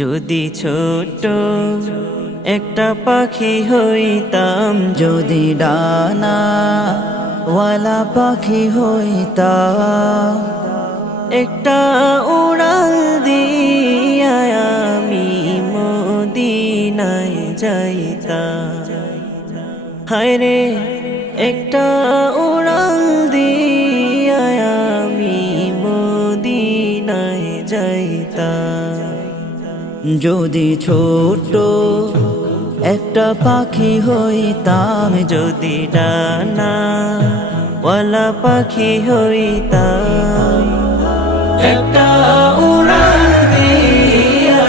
যদি ছোট একটা পাখি হইতাম, যদি ডানা ওয়ালা পাখি হইতাম, একটা উড়াল দিয়া আমি মদিনায় যাইতাম। হায়রে একটা উড়াল দিয়া আমি মদিনায় যাইতাম। যদি ছোট একটা পাখি হইতাম, যদি ডানা ওয়ালা পাখি হইতাম, একটা উড়াল দিয়া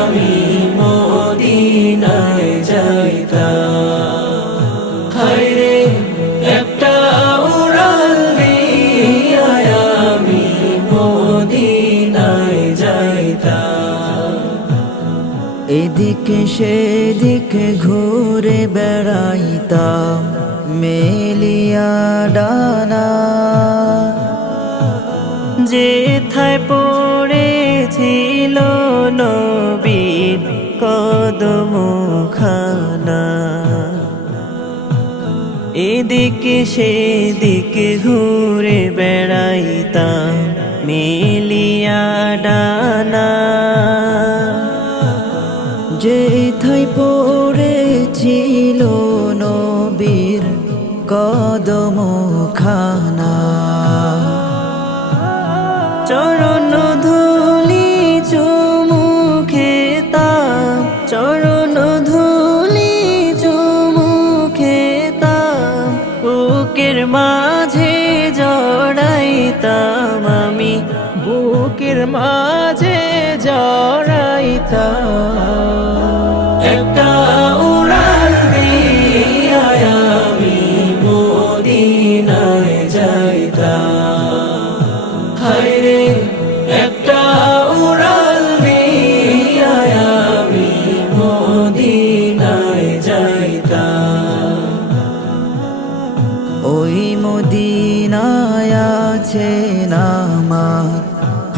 আমি মদিনায় যাইতাম। হায়রে একটা উড়াল দিয়া আমি মদিনায় যাইতাম। এদিকে সেদিকে ঘুরে বেড়াইতাম মেলিয়া ডানা, যেথায় পড়েছিল নবীর কদমখানা। এদিকে সেদিকে ঘুরে বেড়াইতাম মেলিয়া ডানা, যেথায় পড়েছিল নবীর কদমখানা। চরণ ধুলি চুমু খেতাম, চরণ ধুলি চুমু খেতাম, বুকের মাঝে জড়াইতাম আমি, বুকের মাঝে জড়াইতাম। একটা উড়াল দিয়া আমি মদিনায় যাইতাম। হায়রে একটা উড়াল দিয়া আমি মদিনায় যাইতাম। ওই মদিনায় আছেন আমার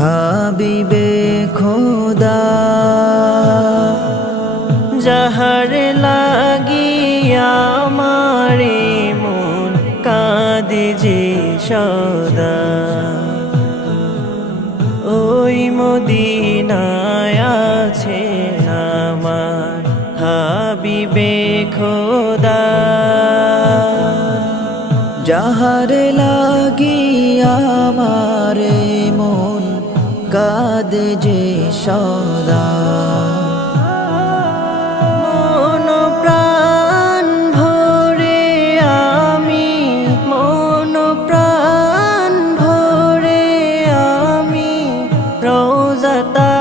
হাবিবে খোদা, যাহার লাগিয়া আমারে মন কাঁদে যে সদা। ওই মদিনায় আছেন আমার হাবিবে খোদা, যাহার লাগিয়া আমারে মন কাঁদে যে সদা। মন প্রাণ ভরে আমি, মন প্রাণ ভরে আমি রোজাটা